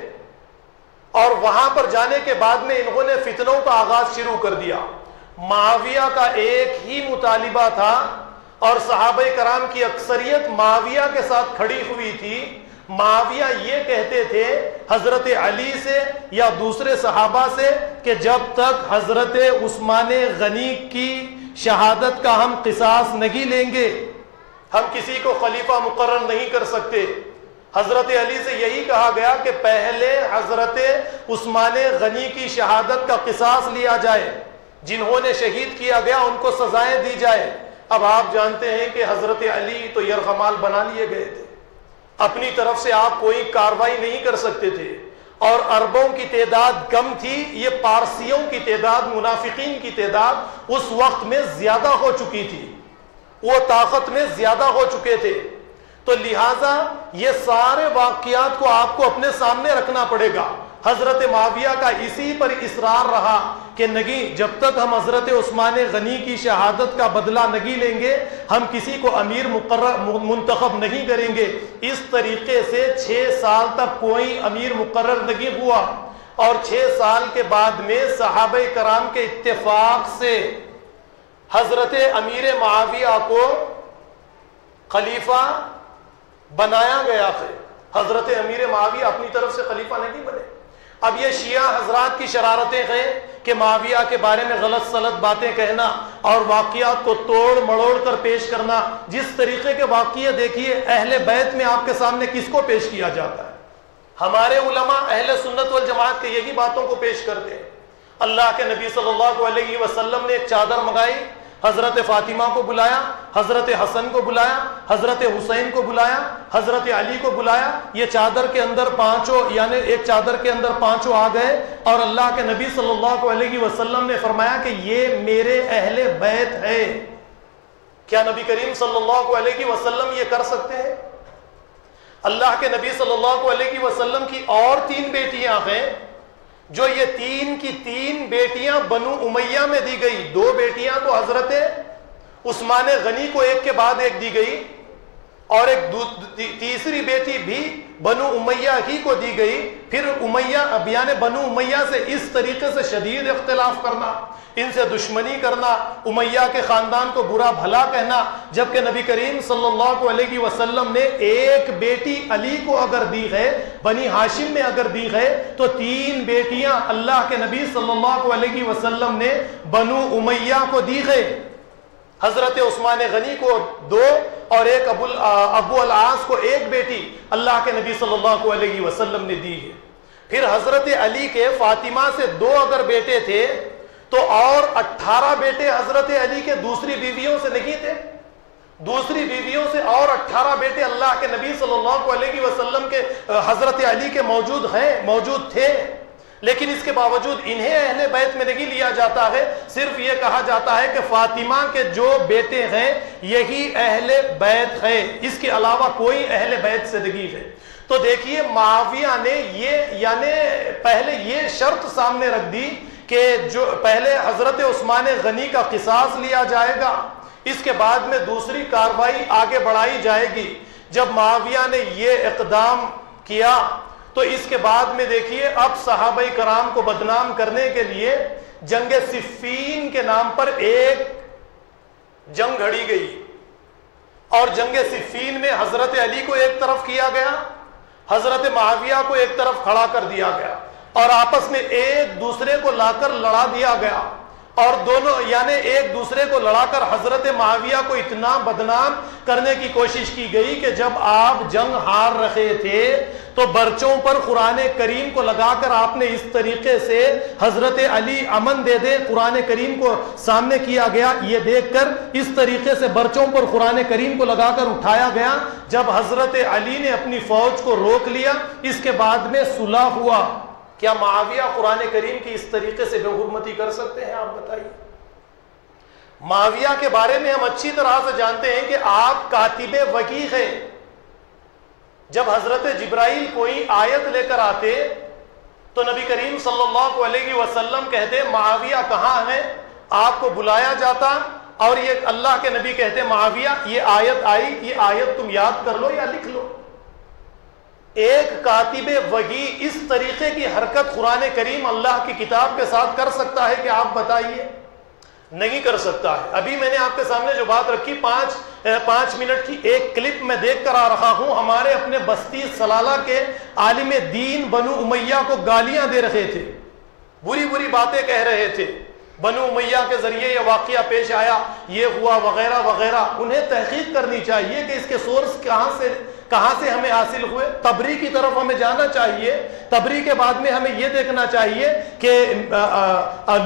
اور وہاں پر جانے کے بعد میں انہوں نے فتنوں کا آغاز شروع کر دیا. معاویہ کا ایک ہی مطالبہ تھا اور صحابہ کرام کی اکثریت معاویہ کے ساتھ کھڑی ہوئی تھی. معاویہ یہ کہتے تھے حضرت علی سے یا دوسرے صحابہ سے کہ جب تک حضرت عثمان غنی کی شہادت کا ہم قصاص نہیں لیں گے ہم کسی کو خلیفہ مقرر نہیں کر سکتے. حضرت علی سے یہی کہا گیا کہ پہلے حضرت عثمان غنی کی شہادت کا قصاص لیا جائے، جنہوں نے شہید کیا گیا ان کو سزائیں دی جائے. اب آپ جانتے ہیں کہ حضرت علی تو یرغمال بنا لیے گئے تھے، اپنی طرف سے آپ کوئی کاروائی نہیں کر سکتے تھے، اور عربوں کی تعداد کم تھی، یہ پارسیوں کی تعداد، منافقین کی تعداد اس وقت میں زیادہ ہو چکی تھی، وہ طاقت میں زیادہ ہو چکے تھے. تو لہٰذا یہ سارے واقعات کو آپ کو اپنے سامنے رکھنا پڑے گا. حضرت معاویہ کا اسی پر اصرار رہا کہ نہیں، جب تک ہم حضرت عثمان غنی کی شہادت کا بدلہ نہیں لیں گے ہم کسی کو امیر منتخب نہیں کریں گے. اس طریقے سے 6 سال تک کوئی امیر مقرر نہیں ہوا، اور 6 سال کے بعد میں صحابہ کرام کے اتفاق سے حضرت امیر معاویہ کو خلیفہ بنایا گیا ہے. حضرت امیر معاویہ اپنی طرف سے خلیفہ نہیں بنے. اب یہ شیعہ حضرات کی شرارتیں ہیں کہ معاویہ کے بارے میں غلط سلط باتیں کہنا اور واقعات کو توڑ مڑوڑ کر پیش کرنا. جس طریقے کے واقعے دیکھیے اہل بیت میں آپ کے سامنے کس کو پیش کیا جاتا ہے. ہمارے علماء اہل سنت والجماعت کے یہی باتوں کو پیش کرتے ہیں. اللہ کے نبی صلی اللہ علیہ وسلم نے ایک چادر منگائی، حضرت فاطمہ کو بلایا، حضرت حسن کو بلایا، حضرت حسین کو بلایا، حضرت علی کو بلایا. یہ چادر کے اندر پانچوں، یعنی ایک چادر کے اندر پانچوں آ گئے، اور اللہ کے نبی صلی اللہ علیہ وسلم نے فرمایا کہ یہ میرے اہل بیت ہے. کیا نبی کریم صلی اللہ علیہ وسلم یہ کر سکتے ہیں؟ اللہ کے نبی صلی اللہ علیہ وسلم کی اور 3 بیٹیاں ہیں، جو یہ 3 کی 3 بیٹیاں بنو امیہ میں دی گئی. 2 بیٹیاں تو حضرت عثمان غنی کو ایک کے بعد ایک دی گئی، اور ایک تیسری بیٹی بھی بنو امیہ ہی کو دی گئی. پھر یعنی بنو امیہ سے اس طریقے سے شدید اختلاف کرنا، ان سے دشمنی کرنا، امیہ کے خاندان کو برا بھلا کہنا، جبکہ نبی کریم صلی اللہ علیہ وسلم نے ایک بیٹی علی کو اگر دی ہے، بنی ہاشم میں اگر دی ہے، تو 3 بیٹیاں اللہ کے نبی صلی اللہ علیہ وسلم نے بنو امیہ کو دی ہے. حضرت عثمان غنی کو 2 اور ایک ابو العاص کو 1 بیٹی اللہ کے نبی صلی اللہ علیہ وسلم نے دی ہے. پھر حضرت علی کے فاطمہ سے 2 اگر بیٹے تھے تو اور 18 بیٹے حضرت علی کے دوسری بیویوں سے نہیں تھے. دوسری بیویوں سے اور 18 بیٹے اللہ کے نبی صلی اللہ علیہ وسلم کے حضرت علی کے موجود تھے، لیکن اس کے باوجود انہیں اہل بیت میں نہیں لیا جاتا ہے. صرف یہ کہا جاتا ہے کہ فاطمہ کے جو بیٹے ہیں یہی اہل بیت ہے، اس کے علاوہ کوئی اہل بیت سے نہیں ہے. تو دیکھیے معاویہ نے یعنی پہلے یہ شرط سامنے رکھ دی کہ جو پہلے حضرت عثمان غنی کا قصاص لیا جائے گا، اس کے بعد میں دوسری کاروائی آگے بڑھائی جائے گی. جب معاویہ نے یہ اقدام کیا تو اس کے بعد میں دیکھیے اب صحابہ کرام کو بدنام کرنے کے لیے جنگ صفین کے نام پر ایک جنگ گھڑی گئی، اور جنگ صفین میں حضرت علی کو ایک طرف کیا گیا، حضرت معاویہ کو ایک طرف کھڑا کر دیا گیا، اور آپس میں ایک دوسرے کو لا کر لڑا دیا گیا، اور دونوں یعنی ایک دوسرے کو لڑا کر حضرت معاویہ کو اتنا بدنام کرنے کی کوشش کی گئی کہ جب آپ جنگ ہار رہے تھے تو برچوں پر قرآن کریم کو لگا کر آپ نے اس طریقے سے حضرت علی امن دے دے، قرآن کریم کو سامنے کیا گیا، یہ دیکھ کر اس طریقے سے برچوں پر قرآن کریم کو لگا کر اٹھایا گیا۔ جب حضرت علی نے اپنی فوج کو روک لیا، اس کے بعد میں صلح ہوا۔ کیا معاویہ قرآن کریم کی اس طریقے سے بے حرمتی کر سکتے ہیں؟ آپ بتائیے۔ معاویہ کے بارے میں ہم اچھی طرح سے جانتے ہیں کہ آپ کاتب وحی ہیں۔ جب حضرت جبرائیل کوئی آیت لے کر آتے تو نبی کریم صلی اللہ علیہ وسلم کہتے معاویہ کہاں ہے؟ آپ کو بلایا جاتا اور یہ اللہ کے نبی کہتے معاویہ یہ آیت آئی، یہ آیت تم یاد کر لو یا لکھ لو۔ ایک کاتب وحی اس طریقے کی حرکت قرآن کریم اللہ کی کتاب کے ساتھ کر سکتا ہے کہ آپ بتائیے؟ نہیں کر سکتا ہے۔ ابھی میں نے آپ کے سامنے جو بات رکھی 5 منٹ کی ایک کلپ میں دیکھ کر آ رہا ہوں، ہمارے اپنے بستی سلالہ کے عالم دین بنو امیہ کو گالیاں دے رہے تھے، بری بری باتیں کہہ رہے تھے، بنو امیہ کے ذریعے یہ واقعہ پیش آیا، یہ ہوا وغیرہ وغیرہ۔ انہیں تحقیق کرنی چاہیے کہ اس کے سورس کہاں سے ہمیں حاصل ہوئے۔ تبری کی طرف ہمیں جانا چاہیے، تبری کے بعد میں ہمیں یہ دیکھنا چاہیے کہ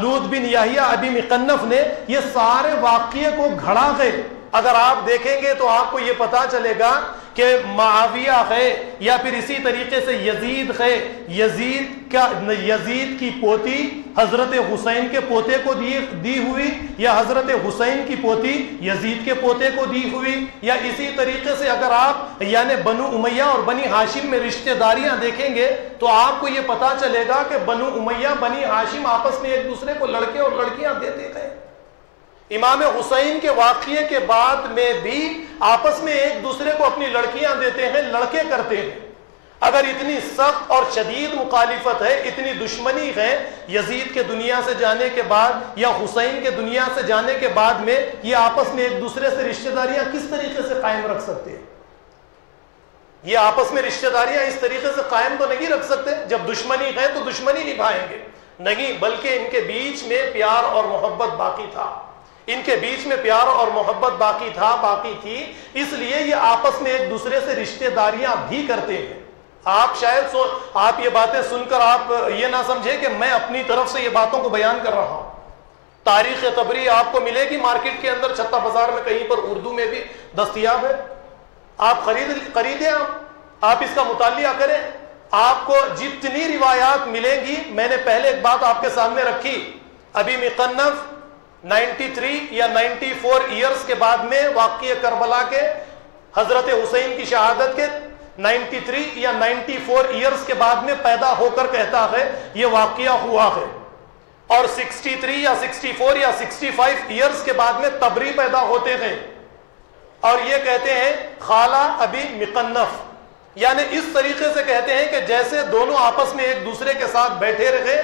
لوط بن یحییٰ ابی مقنف نے یہ سارے واقعے کو گھڑا ہے۔ اگر آپ دیکھیں گے تو آپ کو یہ پتا چلے گا کہ معاویہ ہے یا پھر اسی طریقے سے یزید ہے، یزید کی پوتی حضرت حسین کے پوتے کو دی ہوئی، یا حضرت حسین کی پوتی یزید کے پوتے کو دی ہوئی، یا اسی طریقے سے اگر آپ یعنی بنو امیہ اور بنی ہاشم میں رشتہ داریاں دیکھیں گے تو آپ کو یہ پتا چلے گا کہ بنو امیہ بنی ہاشم آپس میں ایک دوسرے کو لڑکے اور لڑکیاں دیتے گئے۔ امام حسین کے واقعے کے بعد میں بھی آپس میں ایک دوسرے کو اپنی لڑکیاں دیتے ہیں، لڑکے کرتے ہیں۔ اگر اتنی سخت اور شدید مخالفت ہے، اتنی دشمنی ہے یزید کے دنیا سے جانے کے بعد یا حسین کے دنیا سے جانے کے بعد میں، یہ آپس میں ایک دوسرے سے رشتہ داریاں کس طریقے سے قائم رکھ سکتے ہیں؟ یہ آپس میں رشتہ داریاں اس طریقے سے قائم تو نہیں رکھ سکتے۔ جب دشمنی ہے تو دشمنی نبھائیں گے، نہیں، بلکہ ان کے بیچ میں پیار اور محبت باقی تھا، ان کے بیچ میں پیار اور محبت باقی تھی، اس لیے یہ آپس میں ایک دوسرے سے رشتہ داریاں بھی کرتے ہیں۔ آپ شاید آپ یہ باتیں سن کر آپ یہ نہ سمجھے کہ میں اپنی طرف سے یہ باتوں کو بیان کر رہا ہوں۔ تاریخ تبری آپ کو ملے گی مارکیٹ کے اندر، چھتہ بازار میں کہیں پر اردو میں بھی دستیاب ہے، آپ خریدیں، آپ اس کا مطالعہ کریں، آپ کو جتنی روایات ملیں گی۔ میں نے پہلے ایک بات آپ کے سامنے رکھی، ابی مقنف 93 یا 94 ایئرز کے بعد میں واقعہ کربلا کے حضرت حسین کی شہادت کے 93 یا 94 ایئرز کے بعد میں پیدا ہو کر کہتا ہے یہ واقعہ ہوا ہے، اور 63 یا 64 یا 65 ایئرز کے بعد میں تبری پیدا ہوتے ہیں، اور یہ کہتے ہیں خالہ ابی مقنف، یعنی اس طریقے سے کہتے ہیں کہ جیسے دونوں آپس میں ایک دوسرے کے ساتھ بیٹھے رہے،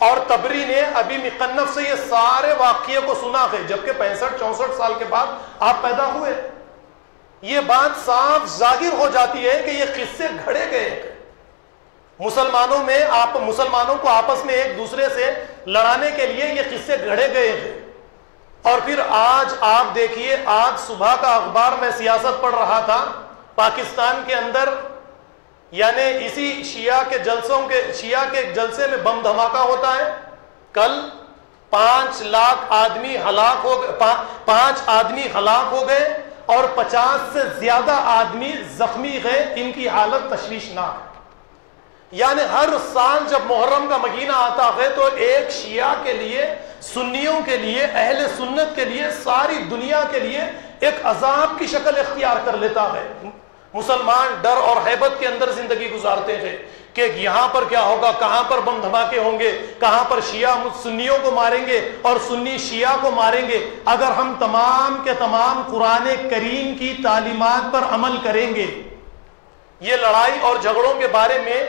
اور تبری نے ابی مقنف سے یہ سارے واقعے کو سنا ہے، جبکہ 65-64 سال کے بعد آپ پیدا ہوئے۔ یہ بات صاف ظاہر ہو جاتی ہے کہ یہ قصے گھڑے گئے ہیں مسلمانوں کو آپس میں ایک دوسرے سے لڑانے کے لیے، یہ قصے گھڑے گئے ہیں۔ اور پھر آج آپ دیکھیے، آج صبح کا اخبار میں سیاست پڑھ رہا تھا، پاکستان کے اندر یعنی اسی شیعہ کے جلسے میں بم دھماکہ ہوتا ہے۔ کل 5 لاکھ آدمی ہلاک ہو گئے، 5 آدمی ہلاک ہو گئے اور 50 سے زیادہ آدمی زخمی ہیں، ان کی حالت تشویشناک ہے۔ یعنی ہر سال جب محرم کا مہینہ آتا ہے تو ایک شیعہ کے لیے، سنیوں کے لیے، اہل سنت کے لیے، ساری دنیا کے لیے ایک عذاب کی شکل اختیار کر لیتا ہے۔ مسلمان ڈر اور ہیبت کے اندر زندگی گزارتے ہیں کہ یہاں پر کیا ہوگا، کہاں پر بم دھماکے ہوں گے، کہاں پر شیعہ سنیوں کو ماریں گے اور سنی شیعہ کو ماریں گے۔ اگر ہم تمام کے تمام قرآن کریم کی تعلیمات پر عمل کریں گے، یہ لڑائی اور جھگڑوں کے بارے میں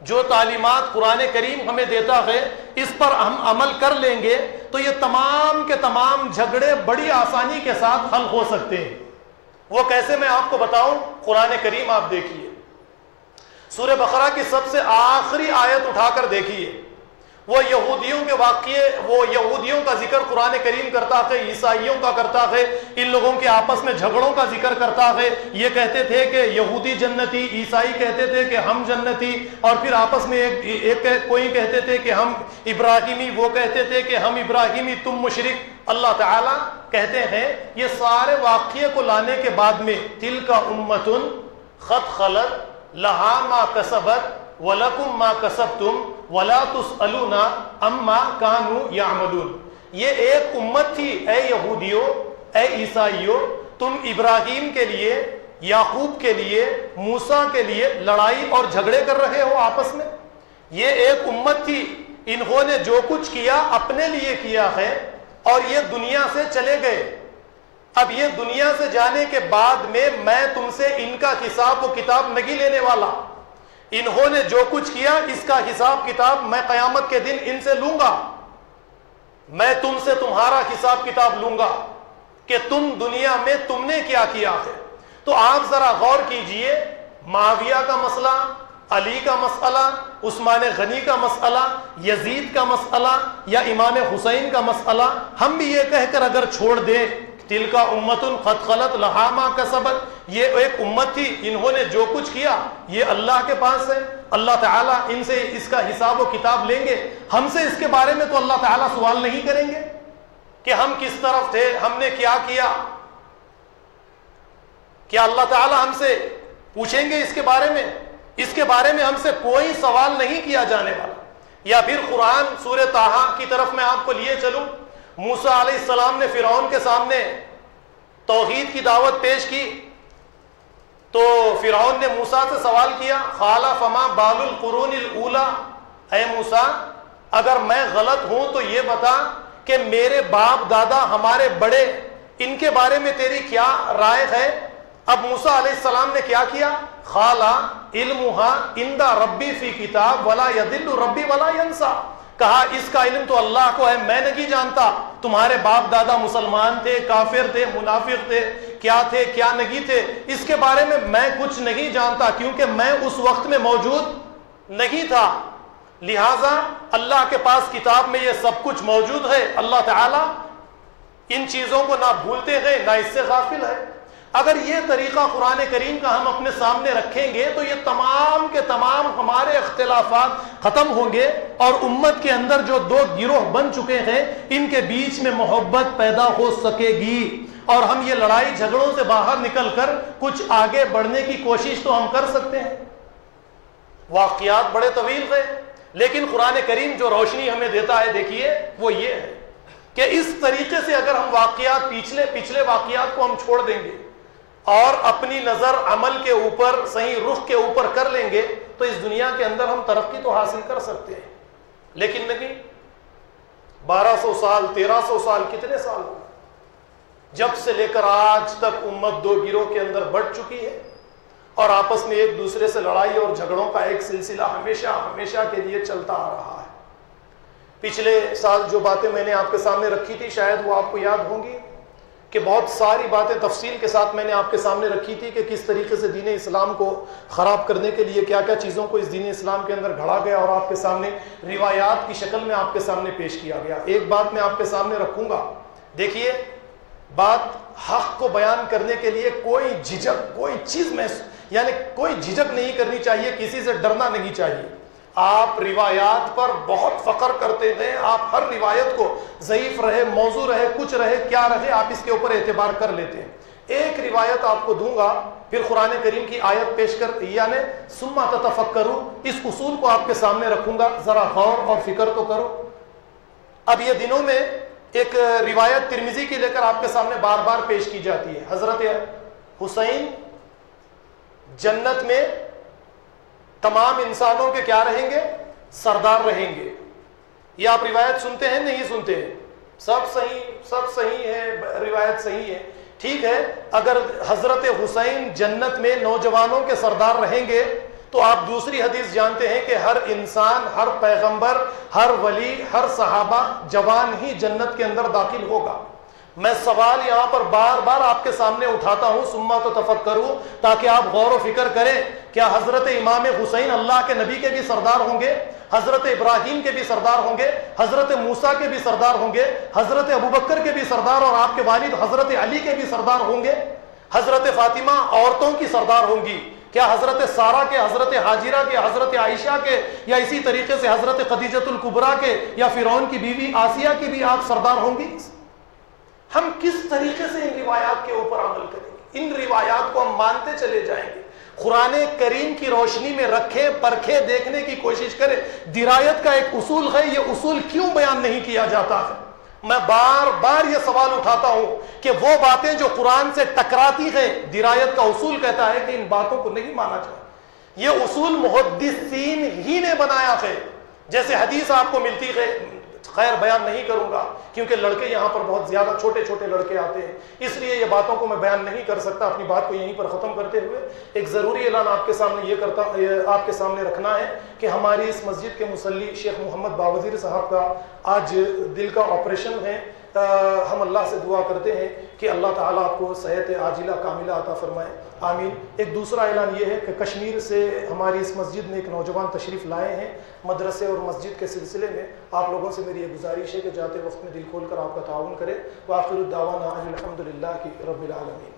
جو تعلیمات قرآن کریم ہمیں دیتا ہے اس پر ہم عمل کر لیں گے تو یہ تمام کے تمام جھگڑے بڑی آسانی کے ساتھ حل ہو سکتے ہیں۔ وہ کیسے میں آپ کو بتاؤں؟ قرآن کریم آپ دیکھیے، سورہ بقرہ کی سب سے آخری آیت اٹھا کر دیکھیے، وہ یہودیوں کے واقعے، وہ یہودیوں کا ذکر قرآن کریم کرتا ہے، عیسائیوں کا کرتا ہے، ان لوگوں کے آپس میں جھگڑوں کا ذکر کرتا ہے۔ یہ کہتے تھے کہ یہودی جنتی، عیسائی کہتے تھے کہ ہم جنتی، اور پھر آپس میں کوئی کہتے تھے کہ ہم ابراہیمی، وہ کہتے تھے کہ ہم ابراہیمی تم مشرک۔ اللہ تعالیٰ کہتے ہیں یہ سارے واقعے کو لانے کے بعد میں تلک امۃ قد خلت لہا ما کسبت وَلَكُمْ مَا كَسَبْتُمْ وَلَا تُسْأَلُونَ عَمَّا كَانُوا يَعْمَلُونَ۔ یہ ایک امت تھی اے یہودیوں، اے عیسائیوں، تم ابراہیم کے لیے، یعقوب کے لیے، موسیٰ کے لیے لڑائی اور جھگڑے کر رہے ہو آپس میں۔ یہ ایک امت تھی، انہوں نے جو کچھ کیا اپنے لیے کیا ہے اور یہ دنیا سے چلے گئے۔ اب یہ دنیا سے جانے کے بعد میں تم سے ان کا حساب و کتاب نہیں لینے والا۔ انہوں نے جو کچھ کیا اس کا حساب کتاب میں قیامت کے دن ان سے لوں گا۔ میں تم سے تمہارا حساب کتاب لوں گا کہ تم دنیا میں تم نے کیا کیا ہے۔ تو آپ ذرا غور کیجئے، معاویہ کا مسئلہ، علی کا مسئلہ، عثمان غنی کا مسئلہ، یزید کا مسئلہ یا امام حسین کا مسئلہ، ہم بھی یہ کہہ کر اگر چھوڑ دیں تلک امۃ قد خلت لہا ما کسبت، یہ ایک امت تھی، انہوں نے جو کچھ کیا یہ اللہ کے پاس ہے، اللہ تعالیٰ ان سے اس کا حساب و کتاب لیں گے۔ ہم سے اس کے بارے میں تو اللہ تعالیٰ سوال نہیں کریں گے کہ ہم کس طرف تھے، ہم نے کیا کیا؟ کیا اللہ تعالیٰ ہم سے پوچھیں گے اس کے بارے میں؟ اس کے بارے میں ہم سے کوئی سوال نہیں کیا جانے والا۔ یا پھر قرآن سورہ طٰہٰ کی طرف میں آپ کو لیے چلوں، موسیٰ علیہ السلام نے فرعون کے سامنے توحید کی دعوت پیش کی تو فرعون نے موسیٰ سے سوال کیا، قال فما بال القرون الاولیٰ، اے موسیٰ اگر میں غلط ہوں تو یہ بتا کہ میرے باپ دادا ہمارے بڑے، ان کے بارے میں تیری کیا رائے ہے؟ اب موسیٰ علیہ السلام نے کیا کیا؟ قال علمها عند ربی فی کتاب ولا یضل ربی ولا ینسیٰ، کہا اس کا علم تو اللہ کو ہے، میں نہیں جانتا تمہارے باپ دادا مسلمان تھے، کافر تھے، منافق تھے، کیا تھے کیا نہیں تھے، اس کے بارے میں کچھ نہیں جانتا کیونکہ میں اس وقت میں موجود نہیں تھا۔ لہٰذا اللہ کے پاس کتاب میں یہ سب کچھ موجود ہے، اللہ تعالیٰ ان چیزوں کو نہ بھولتے ہیں نہ اس سے غافل ہے۔ اگر یہ طریقہ قرآن کریم کا ہم اپنے سامنے رکھیں گے تو یہ تمام کے تمام ہمارے اختلافات ختم ہوں گے اور امت کے اندر جو دو گروہ بن چکے ہیں ان کے بیچ میں محبت پیدا ہو سکے گی اور ہم یہ لڑائی جھگڑوں سے باہر نکل کر کچھ آگے بڑھنے کی کوشش تو ہم کر سکتے ہیں۔ واقعات بڑے طویل ہیں لیکن قرآن کریم جو روشنی ہمیں دیتا ہے دیکھیے وہ یہ ہے کہ اس طریقے سے اگر ہم واقعات پچھلے واقعات کو ہم چھوڑ دیں گے اور اپنی نظر عمل کے اوپر، صحیح رخ کے اوپر کر لیں گے تو اس دنیا کے اندر ہم ترقی تو حاصل کر سکتے ہیں، لیکن نہیں۔ 1200 سال 1300 سال کتنے سال ہو جب سے لے کر آج تک امت دو گروہ کے اندر بٹ چکی ہے اور آپس میں ایک دوسرے سے لڑائی اور جھگڑوں کا ایک سلسلہ ہمیشہ کے لیے چلتا آ رہا ہے۔ پچھلے سال جو باتیں میں نے آپ کے سامنے رکھی تھی شاید وہ آپ کو یاد ہوں گی کہ بہت ساری باتیں تفصیل کے ساتھ میں نے آپ کے سامنے رکھی تھی کہ کس طریقے سے دین اسلام کو خراب کرنے کے لیے کیا کیا چیزوں کو اس دین اسلام کے اندر گھڑا گیا اور آپ کے سامنے روایات کی شکل میں آپ کے سامنے پیش کیا گیا۔ ایک بات میں آپ کے سامنے رکھوں گا، دیکھیے بات حق کو بیان کرنے کے لیے کوئی جھجک، کوئی چیز میں یعنی کوئی جھجک نہیں کرنی چاہیے، کسی سے ڈرنا نہیں چاہیے۔ آپ روایات پر بہت فخر کرتے ہیں، آپ ہر روایت کو ضعیف رہے، موضوع رہے، کچھ رہے، کیا رہے، آپ اس کے اوپر اعتبار کر لیتے ہیں۔ ایک روایت آپ کو دوں گا پھر قرآن کریم کی آیت پیش کر یعنی ثم تتفکروا، اس اصول کو آپ کے سامنے رکھوں گا، ذرا غور اور فکر تو کرو۔ اب یہ دنوں میں ایک روایت ترمذی کی لے کر آپ کے سامنے بار بار پیش کی جاتی ہے، حضرت حسین جنت میں تمام انسانوں کے کیا رہیں گے؟ سردار رہیں گے۔ یہ آپ روایت سنتے ہیں نہیں سنتے ہیں؟ سب صحیح ہے، روایت صحیح ہے، ٹھیک ہے۔ اگر حضرت حسین جنت میں نوجوانوں کے سردار رہیں گے تو آپ دوسری حدیث جانتے ہیں کہ ہر انسان، ہر پیغمبر، ہر ولی، ہر صحابہ جوان ہی جنت کے اندر داخل ہوگا۔ میں سوال یہاں پر بار بار آپ کے سامنے اٹھاتا ہوں، ثم تفکروا، تاکہ آپ غور و فکر کریں، کیا حضرت امام حسین اللہ کے نبی کے بھی سردار ہوں گے، حضرت ابراہیم کے بھی سردار ہوں گے، حضرت موسیٰ کے بھی سردار ہوں گے، حضرت ابوبکر کے بھی سردار اور آپ کے والد حضرت علی کے بھی سردار ہوں گے، حضرت فاطمہ عورتوں کی سردار ہوں گی، کیا حضرت سارہ کے، حضرت حاجرہ کے، حضرت عائشہ کے، یا اسی طریقے سے حضرت خدیجۃ الکبریٰ کے یا فرعون کی بیوی آسیہ کی بھی آپ سردار ہوں گی؟ ہم کس طریقے سے ان روایات کے اوپر عمل کریں گے؟ ان روایات کو ہم مانتے چلے جائیں گے، قرآن کریم کی روشنی میں رکھیں، پرکھیں، دیکھنے کی کوشش کریں۔ درایت کا ایک اصول ہے، یہ اصول کیوں بیان نہیں کیا جاتا ہے؟ میں بار بار یہ سوال اٹھاتا ہوں کہ وہ باتیں جو قرآن سے ٹکراتی ہیں، درایت کا اصول کہتا ہے کہ ان باتوں کو نہیں مانا جائے۔ یہ اصول محدثین ہی نے بنایا ہے۔ جیسے حدیث آپ کو ملتی ہے، خیر بیان نہیں کروں گا کیونکہ لڑکے یہاں پر بہت زیادہ چھوٹے چھوٹے لڑکے آتے ہیں، اس لیے یہ باتوں کو میں بیان نہیں کر سکتا۔ اپنی بات کو یہیں پر ختم کرتے ہوئے ایک ضروری اعلان آپ کے سامنے آپ کے سامنے رکھنا ہے کہ ہماری اس مسجد کے مصلی شیخ محمد باوزیر صاحب کا آج دل کا آپریشن ہے۔ ہم اللہ سے دعا کرتے ہیں کہ اللہ تعالیٰ آپ کو صحت عاجلہ کاملہ عطا فرمائے، آمین۔ ایک دوسرا اعلان یہ ہے کہ کشمیر سے ہماری اس مسجد میں ایک نوجوان تشریف لائے ہیں مدرسے اور مسجد کے سلسلے میں۔ آپ لوگوں سے میری یہ گزارش ہے کہ جاتے وقت میں دل کھول کر آپ کا تعاون کرے۔ وآخر الدعوانا ان الحمد للہ رب العالمین۔